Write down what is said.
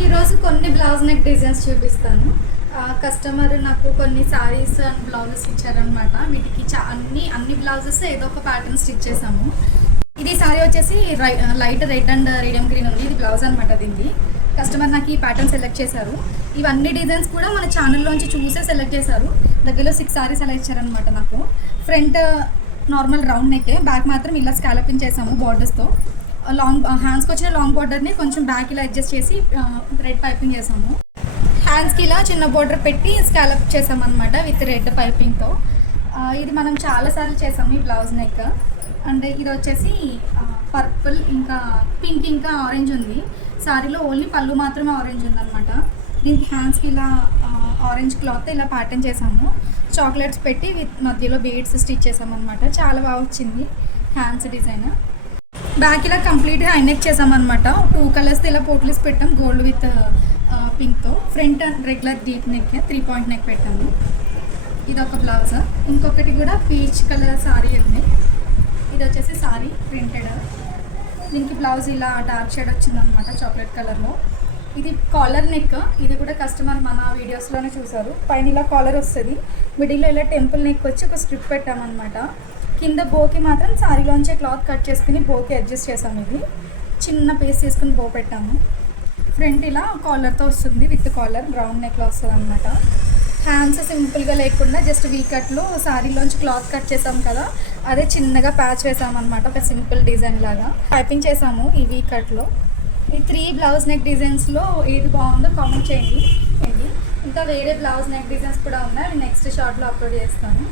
మీకు ఈరోజు కొన్ని బ్లౌజ్ నెక్ డిజైన్స్ చూపిస్తాను. కస్టమర్ నాకు కొన్ని శారీస్ అండ్ బ్లౌజెస్ ఇచ్చారనమాట. వీటికి అన్ని బ్లౌజెస్ ఏదో ఒక ప్యాటర్న్ స్టిచ్ చేసాము. ఇది శారీ వచ్చేసి light red and radium green ఉంది. ఇది బ్లౌజ్ అనమాట. దీనికి కస్టమర్ నాకు ఈ ప్యాటర్న్ సెలెక్ట్ చేశారు. ఇవన్నీ డిజైన్స్ కూడా మన ఛానల్లోంచి చూసే సెలెక్ట్ చేశారు. దగ్గరలో 6 శారీస్ అలా ఇచ్చారనమాట. నాకు front normal round neck, back మాత్రం ఇలా స్కాలపింగ్ చేసాము బార్డర్స్తో. లాంగ్ హ్యాండ్స్కి వచ్చిన లాంగ్ బార్డర్ని కొంచెం బ్యాక్ ఇలా అడ్జస్ట్ చేసి రెడ్ పైపింగ్ చేసాము. హ్యాండ్స్కి ఇలా చిన్న బార్డర్ పెట్టి స్కాలప్ చేసామన్నమాట విత్ రెడ్ పైపింగ్తో. ఇది మనం చాలాసార్లు చేసాము ఈ బ్లౌజ్ నెక్. అండ్ ఇది వచ్చేసి పర్పుల్, ఇంకా పింక్, ఇంకా ఆరెంజ్ ఉంది. శారీలో ఓన్లీ పళ్ళు మాత్రమే ఆరెంజ్ ఉందన్నమాట. దీనికి హ్యాండ్స్కి ఇలా ఆరెంజ్ క్లాత్ ఇలా ప్యాటర్న్ చేసాము. చాక్లెట్స్ పెట్టి విత్ మధ్యలో బీడ్స్ స్టిచ్ చేసామన్నమాట. చాలా బాగా వచ్చింది హ్యాండ్స్ డిజైన్. బ్యాక్ ఇలా కంప్లీట్గా నెక్ చేసామన్నమాట. 2 కలర్స్తో ఇలా పోట్లీస్ పెట్టాం, గోల్డ్ విత్ పింక్తో. Front regular deep neck, 3 point neck పెట్టాము. ఇది ఒక బ్లౌజ్. ఇంకొకటి కూడా పీచ్ కలర్ సారీ ఉంది. ఇది వచ్చేసి సారీ ప్రింటెడ్. దీనికి బ్లౌజ్ ఇలా డార్క్ షేడ్ వచ్చిందనమాట, చాక్లెట్ కలర్లో. ఇది కాలర్ నెక్. ఇది కూడా కస్టమర్ మన వీడియోస్లోనే చూసారు. పైన ఇలా కాలర్ వస్తుంది, మిడిల్లో ఇలా టెంపుల్ నెక్ వచ్చి ఒక స్ట్రిప్ పెట్టామన్నమాట. కింద బోకి మాత్రం శారీలోంచే క్లాత్ కట్ చేసుకుని బోకి అడ్జస్ట్ చేసాము. ఇది చిన్న పీస్ తీసుకుని బో పెట్టాము. ఫ్రంట్ ఇలా కాలర్తో వస్తుంది, విత్ కాలర్ రౌండ్ నెక్లో వస్తుంది అనమాట. హ్యాండ్స్ సింపుల్గా లేకుండా జస్ట్ వీ కట్లో శారీలోంచి క్లాత్ కట్ చేసాం కదా, అదే చిన్నగా ప్యాచ్ వేసామన్నమాట. ఒక సింపుల్ డిజైన్ లాగా పైపింగ్ చేసాము ఈ వీ కట్లో. ఈ 3 బ్లౌజ్ నెక్ డిజైన్స్లో ఏది బాగుందో కామెంట్ చేయండి. ఇంకా వేరే బ్లౌజ్ నెక్ డిజైన్స్ కూడా ఉన్నాయి, అవి నెక్స్ట్ షార్ట్లో అప్లోడ్ చేస్తాను.